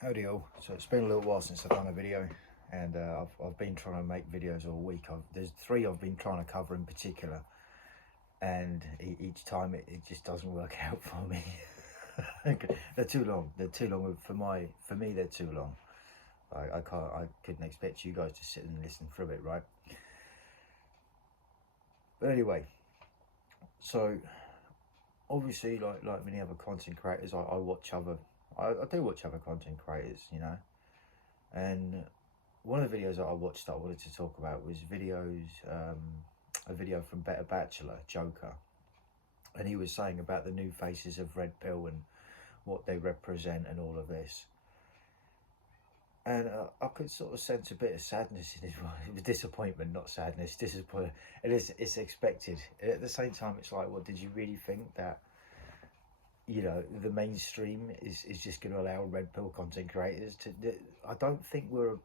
Howdy all. So it's been a little while since I've done a video, and I've been trying to make videos all week. There's three I've been trying to cover in particular, and each time it just doesn't work out for me. They're too long. They're too long for me. They're too long. I couldn't expect you guys to sit and listen through it, right? But anyway, so obviously, like many other content creators, I watch other. I do watch other content creators, you know, and one of the videos that I watched that I wanted to talk about was a video from Better Bachelor, Joker, and he was saying about the new faces of Red Pill and what they represent and all of this. And I could sort of sense a bit of sadness in his voice, disappointment, not sadness, disappointment. It's expected. At the same time, it's like, well, did you really think that, you know, the mainstream is just going to allow Red Pill content creators to? I don't think we're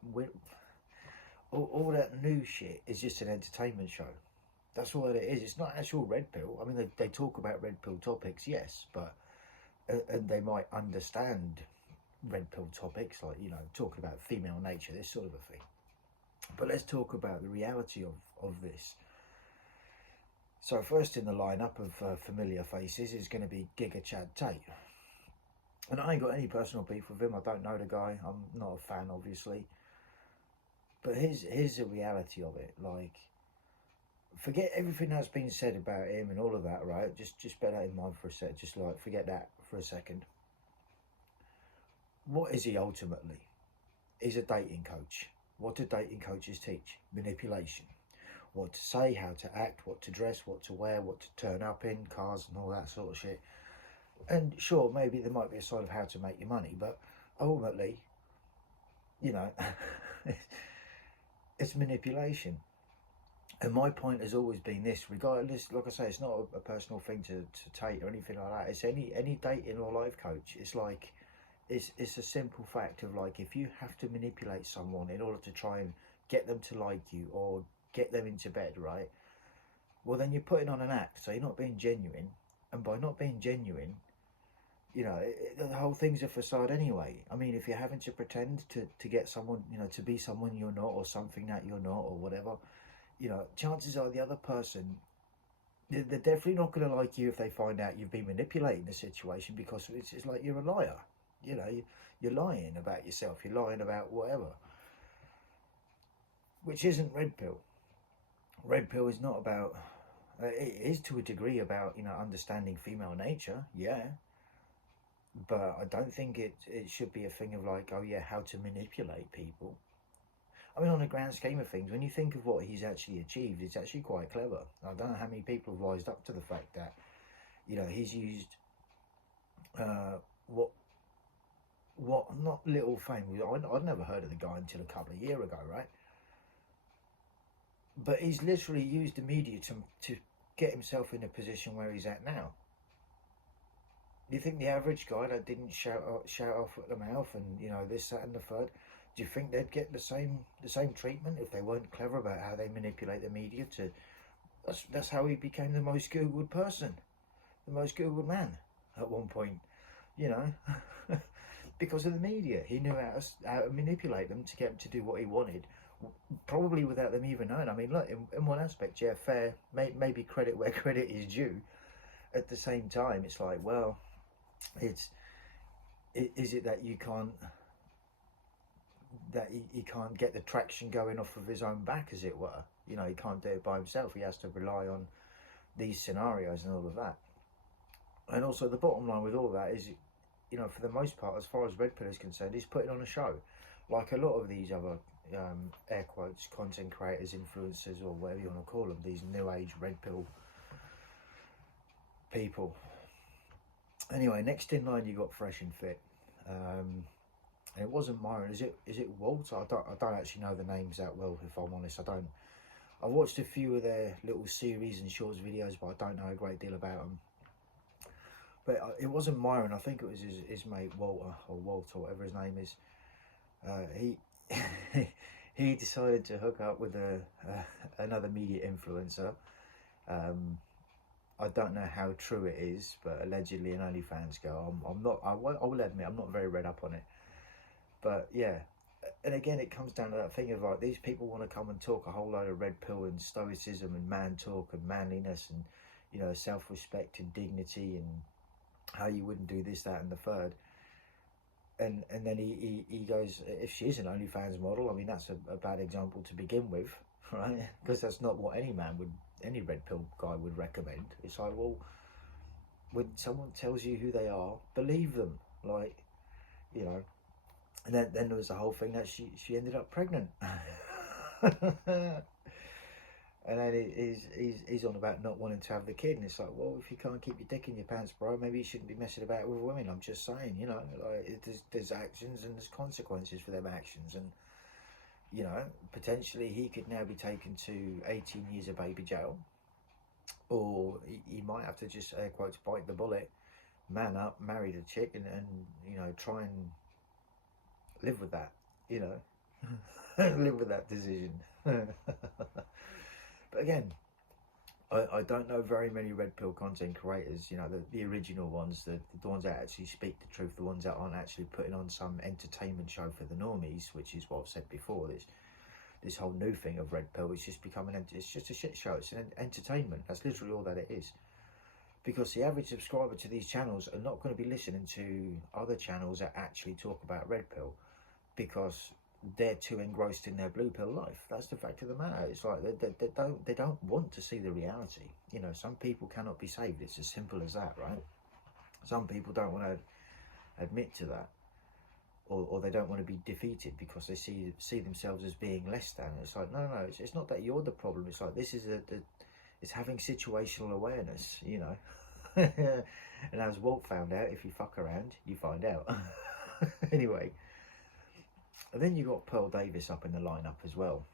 all that new shit is just an entertainment show. That's all it is. It's not actual Red Pill. I mean, they talk about Red Pill topics, yes, but and they might understand Red Pill topics, like, you know, talking about female nature, this sort of a thing. But let's talk about the reality of this. So first in the lineup of familiar faces is going to be Giga Chad Tate. And I ain't got any personal beef with him. I don't know the guy. I'm not a fan, obviously. But here's the reality of it. Like, forget everything that's been said about him and all of that, right? Just bear that in mind for a sec. Just like forget that for a second. What is he ultimately? He's a dating coach. What do dating coaches teach? Manipulation. What to say, how to act, what to dress, what to wear, what to turn up in, cars and all that sort of shit. And sure, maybe there might be a side of how to make your money, but ultimately, you know, it's manipulation. And my point has always been this, regardless, like I say, it's not a personal thing to Tate or anything like that. It's any dating or life coach. It's like, it's a simple fact of like, if you have to manipulate someone in order to try and get them to like you or get them into bed, right? Well, then you're putting on an act, so you're not being genuine. And by not being genuine, you know, the whole thing's a facade anyway. I mean, if you're having to pretend to get someone, you know, to be someone you're not or something that you're not or whatever, you know, chances are the other person, they're definitely not going to like you if they find out you've been manipulating the situation, because it's like you're a liar. You know, you're lying about yourself. You're lying about whatever. Which isn't Red Pill. Red Pill is not about, it is to a degree about, you know, understanding female nature, yeah. But I don't think it should be a thing of like, oh yeah, how to manipulate people. I mean, on the grand scheme of things, when you think of what he's actually achieved, it's actually quite clever. I don't know how many people have wised up to the fact that, you know, he's used what not little fame. I'd never heard of the guy until a couple of years ago, right? But he's literally used the media to get himself in a position where he's at now. Do you think the average guy that didn't shout off at the mouth and, you know, this, that and the third, do you think they'd get the same treatment if they weren't clever about how they manipulate the media to? That's how he became the most Googled person, the most Googled man at one point, you know, because of the media. He knew how to manipulate them to get them to do what he wanted, probably without them even knowing. I mean, look, in one aspect, yeah, fair, maybe credit where credit is due. At the same time, it's like, well, is it that you can't, that he can't get the traction going off of his own back, as it were? You know, he can't do it by himself. He has to rely on these scenarios and all of that. And also the bottom line with all that is, you know, for the most part, as far as Red Pill is concerned, he's putting on a show. Like a lot of these other, air quotes, content creators, influencers, or whatever you want to call them, these new age Red Pill people. Anyway, next in line you got Fresh and Fit. And it wasn't Myron. Is it Walter? I don't actually know the names that well, if I'm honest. I've watched a few of their little series and shorts videos, but I don't know a great deal about them. But it wasn't Myron. I think it was his mate Walter, or Walter, whatever his name is. He he decided to hook up with another media influencer. I don't know how true it is, but allegedly an OnlyFans girl. I will admit I'm not very read up on it. But yeah, and again, it comes down to that thing of like, these people want to come and talk a whole load of red pill and stoicism and man talk and manliness and, you know, self-respect and dignity and how you wouldn't do this, that and the third. And then he goes, if she's an OnlyFans model, I mean, that's a bad example to begin with, right? Because that's not what any red pill guy would recommend. It's like, well, when someone tells you who they are, believe them, like, you know. And then there was the whole thing that she ended up pregnant. And then he's on about not wanting to have the kid, and it's like, well, if you can't keep your dick in your pants, bro, maybe you shouldn't be messing about with women. I'm just saying, you know, like, there's actions and there's consequences for them actions, and, you know, potentially he could now be taken to 18 years of baby jail, or he might have to just, air quotes, bite the bullet, man up, marry the chick, and you know, try and live with that, you know, live with that decision. But again, I don't know very many red pill content creators, you know, the original ones, the ones that actually speak the truth, the ones that aren't actually putting on some entertainment show for the normies, which is what I've said before. This whole new thing of red pill is just becoming, it's just a shit show. It's an entertainment. That's literally all that it is. Because the average subscriber to these channels are not going to be listening to other channels that actually talk about red pill, because they're too engrossed in their blue pill life. That's the fact of the matter. It's like they don't want to see the reality. You know, some people cannot be saved. It's as simple as that, right? Some people don't want to admit to that, or they don't want to be defeated because they see themselves as being less than. It's like, no, it's not that you're the problem. It's like, this is it's having situational awareness, you know. And as Walt found out, if you fuck around, you find out. Anyway. And then you got Pearl Davis up in the lineup as well.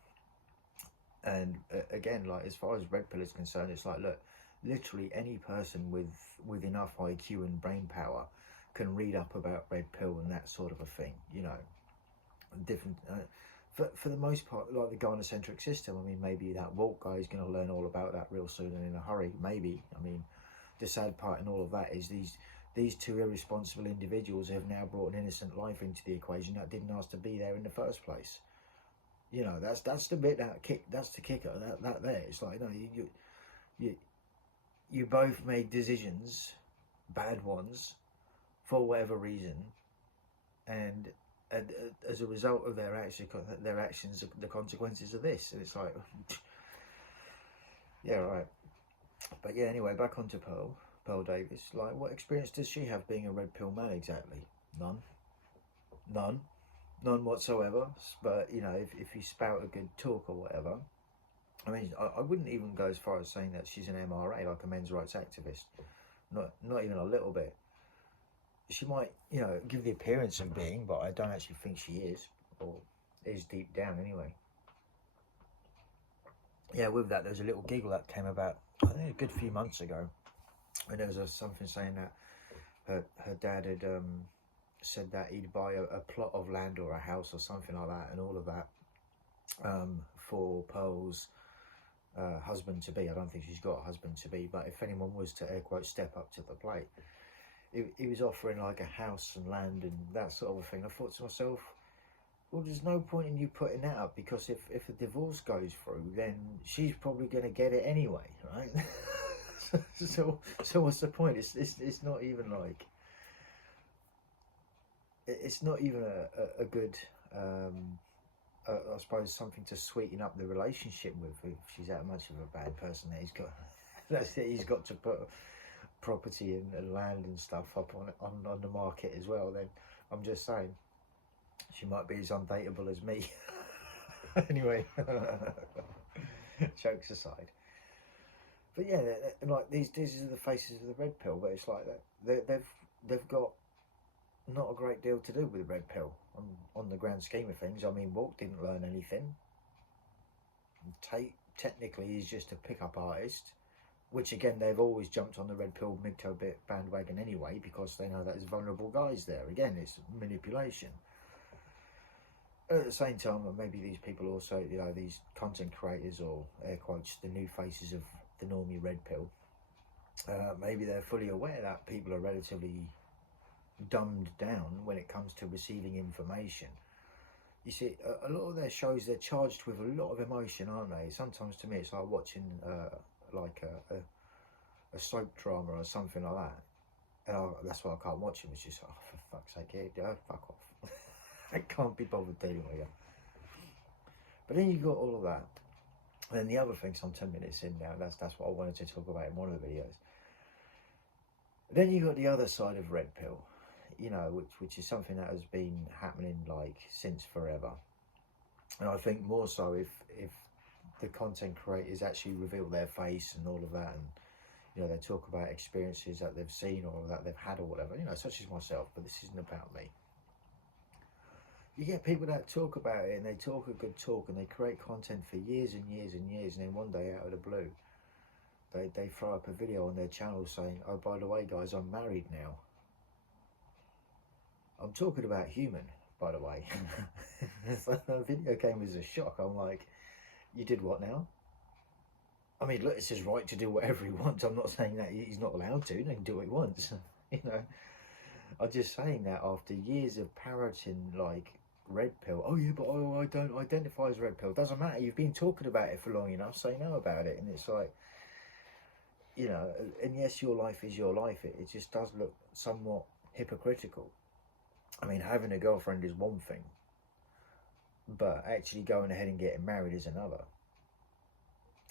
And again, like, as far as red pill is concerned, it's like, look, literally any person with enough IQ and brain power can read up about red pill and that sort of a thing, you know. Different, for the most part, like the gynocentric system. I mean, maybe that Walt guy is going to learn all about that real soon and in a hurry, maybe. I mean, the sad part in all of that is these two irresponsible individuals have now brought an innocent life into the equation that didn't ask to be there in the first place. You know, that's the bit that's the kicker. That there, it's like, no, you both made decisions, bad ones, for whatever reason, and as a result of their actions, the consequences of this. And it's like, yeah, right. But yeah, anyway, back onto Pearl Davis. Like, what experience does she have being a red pill man exactly? None whatsoever. But, you know, if you spout a good talk or whatever, I mean, I wouldn't even go as far as saying that she's an MRA, like a men's rights activist. Not even a little bit. She might, you know, give the appearance of being, but I don't actually think she is, or is deep down anyway. Yeah, with that, there's a little giggle that came about, I think, a good few months ago, and there was something saying that her dad had said that he'd buy a plot of land or a house or something like that, and all of that, for Pearl's husband-to-be. I don't think she's got a husband-to-be, but if anyone was to, air quote, step up to the plate, he was offering like a house and land and that sort of a thing. I thought to myself, well, there's no point in you putting that up, because if a divorce goes through, then she's probably going to get it anyway, right? so what's the point? It's not even like, it's not even a good, I suppose, something to sweeten up the relationship with. If she's that much of a bad person that he's got to put property and land and stuff up on the market as well, then I'm just saying, she might be as undateable as me. Anyway, jokes aside. But yeah, like, these are the faces of the red pill, but it's like that they've got not a great deal to do with the red pill on the grand scheme of things. I mean, Walt didn't learn anything. Tate technically is just a pickup artist, which again, they've always jumped on the red pill MGTOW bandwagon anyway, because they know that there's vulnerable guys there. Again, it's manipulation. At the same time, maybe these people also, you know, these content creators, or air quotes, the new faces of the normie red pill, maybe they're fully aware that people are relatively dumbed down when it comes to receiving information. You see, a lot of their shows, they're charged with a lot of emotion, aren't they? Sometimes to me it's like watching like a soap drama or something like that. And that's why I can't watch them. It's just, oh, for fuck's sake, fuck off. I can't be bothered dealing with you. But then you've got all of that. And then the other things, I'm 10 minutes in now, that's what I wanted to talk about in one of the videos. Then you've got the other side of red pill, you know, which is something that has been happening like since forever. And I think more so if the content creators actually reveal their face and all of that, and you know, they talk about experiences that they've seen or that they've had or whatever, you know, such as myself, but this isn't about me. You get people that talk about it and they talk a good talk and they create content for years and years and years, and then one day out of the blue they throw up a video on their channel saying, oh, by the way guys, I'm married now. I'm talking about human, by the way. The video came as a shock. I'm like, you did what now? I mean, look, it's his right to do whatever he wants. I'm not saying that he's not allowed to. He can do what he wants. You know, I'm just saying that after years of parroting like red pill. Oh yeah, but I don't identify as red pill. Doesn't matter. You've been talking about it for long enough. Say no about it. And it's like, you know, and yes, your life is your life. It just does look somewhat hypocritical. I mean, having a girlfriend is one thing, but actually going ahead and getting married is another.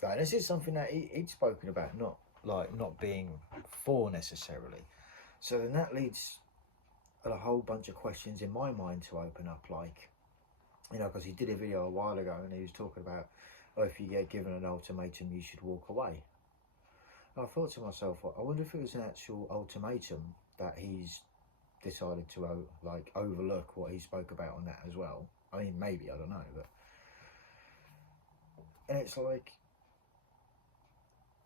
Like, this is something that he'd spoken about, not being for necessarily. So then that leads a whole bunch of questions in my mind to open up, like, you know, because he did a video a while ago and he was talking about, oh, if you get given an ultimatum, you should walk away. And I thought to myself, I wonder if it was an actual ultimatum that he's decided to like overlook what he spoke about on that as well. I mean, maybe, I don't know, but and it's like,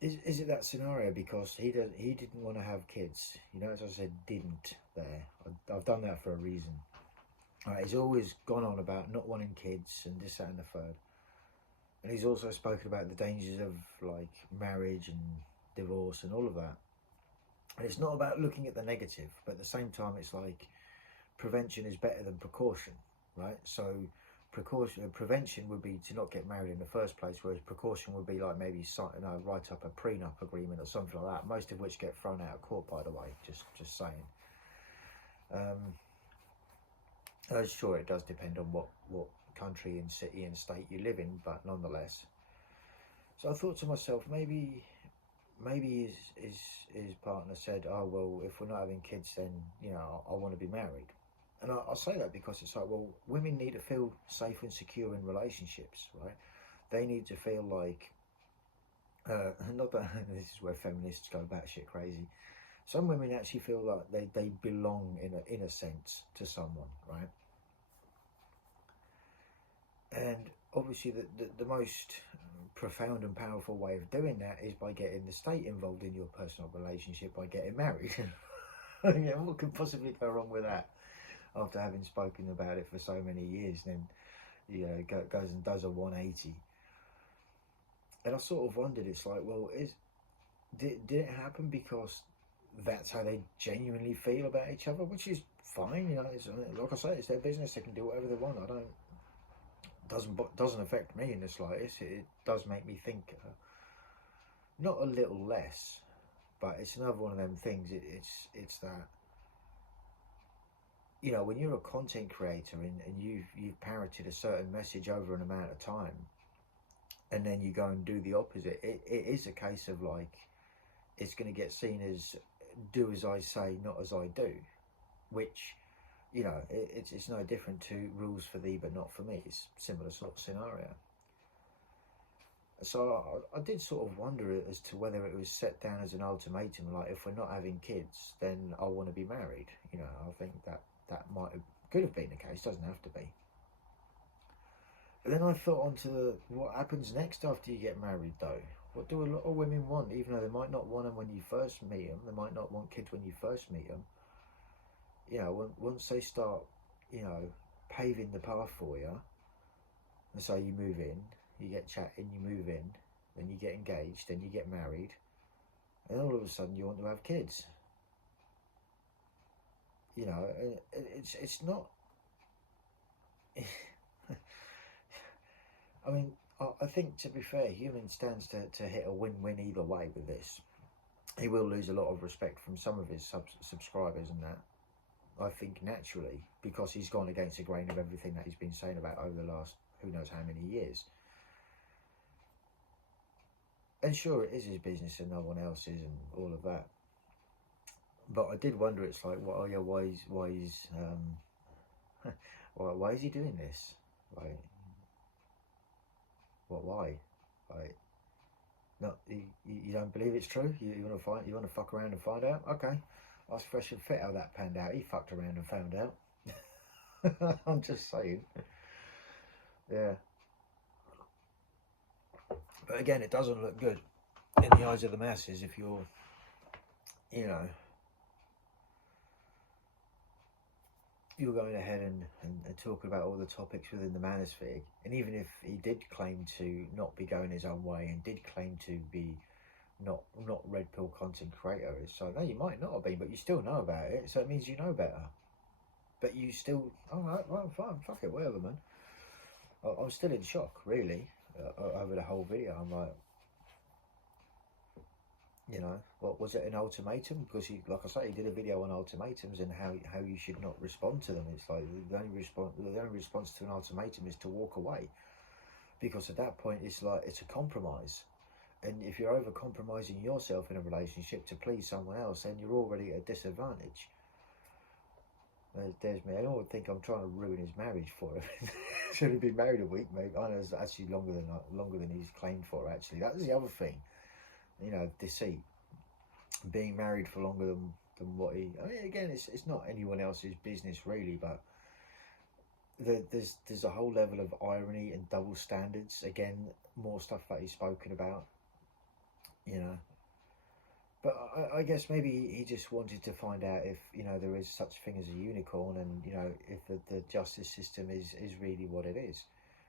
is it that scenario because he didn't want to have kids, you know, as I said, didn't there. I've done that for a reason. He's always gone on about not wanting kids and this, that and the third, and he's also spoken about the dangers of like marriage and divorce and all of that. And it's not about looking at the negative, but at the same time it's like prevention is better than precaution, right? So prevention would be to not get married in the first place, whereas precaution would be like maybe write up a prenup agreement or something like that, most of which get thrown out of court, by the way, just saying. I'm sure it does depend on what country and city and state you live in, but nonetheless. So I thought to myself, maybe his partner said, oh well, if we're not having kids, then, you know, I want to be married. And I say that because it's like, well, women need to feel safe and secure in relationships, right? They need to feel like, not that this is where feminists go batshit crazy. Some women actually feel like they belong in a sense to someone, right? And obviously the most profound and powerful way of doing that is by getting the state involved in your personal relationship, by getting married. Yeah, what could possibly go wrong with that? After having spoken about it for so many years, then, you know, goes and does a 180. And I sort of wondered, it's like, well, did it happen because that's how they genuinely feel about each other, which is fine, you know, it's, like I say, it's their business, they can do whatever they want. Doesn't affect me in the slightest. It does make me think, not a little less, but it's another one of them things. It's that, you know, when you're a content creator and you've parroted a certain message over an amount of time, and then you go and do the opposite, it is a case of like, it's going to get seen as do as I say, not as I do, which, you know, it's no different to rules for thee but not for me. It's a similar sort of scenario. So I did sort of wonder as to whether it was set down as an ultimatum, like, if we're not having kids, then I want to be married. You know, I think that could have been the case, doesn't have to be. But then I thought onto what happens next after you get married, though. What do a lot of women want, even though they might not want them when you first meet them, they might not want kids when you first meet them. You know, once they start, you know, paving the path for you, and so you move in, you get chatting, you move in, then you get engaged, then you get married, and all of a sudden you want to have kids. you know, it's not. I mean, I think, to be fair, human stands to hit a win-win either way with this. He will lose a lot of respect from some of his subscribers and that, I think, naturally, because he's gone against the grain of everything that he's been saying about over the last who knows how many years. And sure, it is his business and no one else's and all of that. But I did wonder, it's like, well, yeah, why is he doing this? Like, why? Like, no, you don't believe it's true? You want to fuck around and find out? Okay, ask Fresh and Fit how that panned out. He fucked around and found out. I'm just saying. Yeah. But again, it doesn't look good in the eyes of the masses if you're, you know, you're going ahead and talking about all the topics within the manosphere. And even if he did claim to not be going his own way and did claim to be not red pill content creator, so no, you might not have been, but you still know about it, so it means you know better. But you still, all right, well, fine, fuck it, whatever, man. I'm still in shock, really, over the whole video. I'm like, you know, what was it, an ultimatum? Because he, like I say, he did a video on ultimatums and how you should not respond to them. It's like the only response to an ultimatum is to walk away, because at that point it's like it's a compromise. And if you're over compromising yourself in a relationship to please someone else, then you're already at a disadvantage. There's me. I don't think I'm trying to ruin his marriage for him. He's only been married a week, mate. I know it's actually longer than he's claimed for. Actually, that was the other thing. You know, deceit. Being married for longer than what he. I mean, again, it's not anyone else's business really, but there's a whole level of irony and double standards. Again, more stuff that he's spoken about. You know. But I guess maybe he just wanted to find out if, you know, there is such thing as a unicorn, and, you know, if the justice system is really what it is.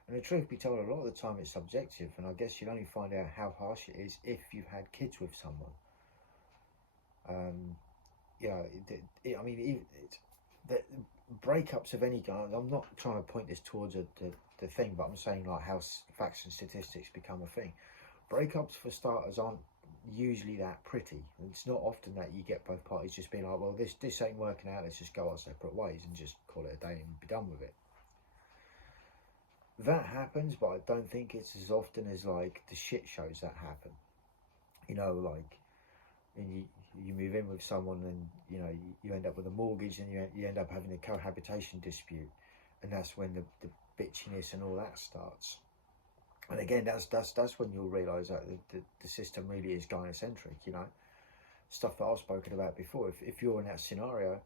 And the truth be told, a lot of the time it's subjective, and I guess you'll only find out how harsh it is if you've had kids with someone. Yeah, I mean, the breakups of any kind, I'm not trying to point this towards the thing, but I'm saying like how facts and statistics become a thing. Breakups, for starters, aren't usually that pretty. It's not often that you get both parties just being like, well, this ain't working out, let's just go our separate ways and just call it a day and be done with it. That happens, but I don't think it's as often as like the shit shows that happen. You know, like you move in with someone and, you know, you end up with a mortgage and you end up having a cohabitation dispute, and that's when the bitchiness and all that starts. And again, that's when you'll realise that the system really is gynocentric, you know. Stuff that I've spoken about before. If you're in that scenario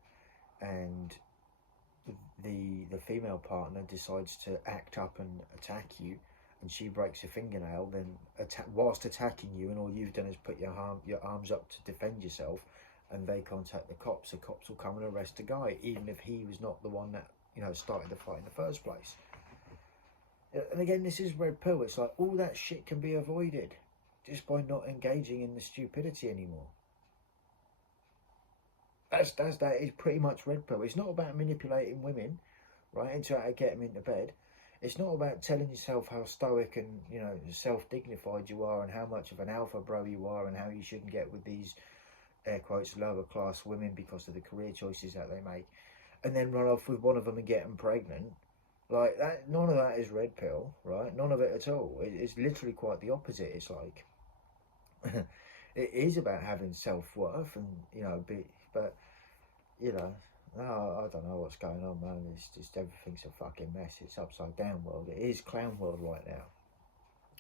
and the female partner decides to act up and attack you, and she breaks a fingernail, then whilst attacking you, and all you've done is put your arms up to defend yourself, and they contact the cops will come and arrest the guy, even if he was not the one that, you know, started the fight in the first place. And again, this is red pill. It's like all that shit can be avoided just by not engaging in the stupidity anymore. That is pretty much red pill. It's not about manipulating women, right, into how to get them into bed. It's not about telling yourself how stoic and, you know, self-dignified you are, and how much of an alpha bro you are, and how you shouldn't get with these, air quotes, lower class women because of the career choices that they make, and then run off with one of them and get them pregnant. Like that, none of that is red pill, right? None of it at all. It's literally quite the opposite. It's like it is about having self-worth, and, you know, but you know, no, I don't know what's going on, man. It's just everything's a fucking mess. It's upside down world. It is clown world right now.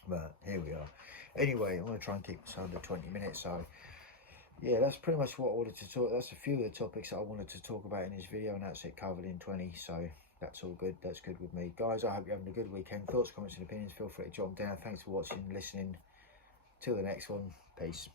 But here we are. Anyway, I'm gonna try and keep this under 20 minutes. So yeah, that's pretty much what I wanted to talk. That's a few of the topics that I wanted to talk about in this video, and that's it covered in 20. So that's all good. That's good with me, guys. I hope you're having a good weekend. Thoughts, comments, and opinions, feel free to drop them down. Thanks for watching, listening. Till the next one. Peace.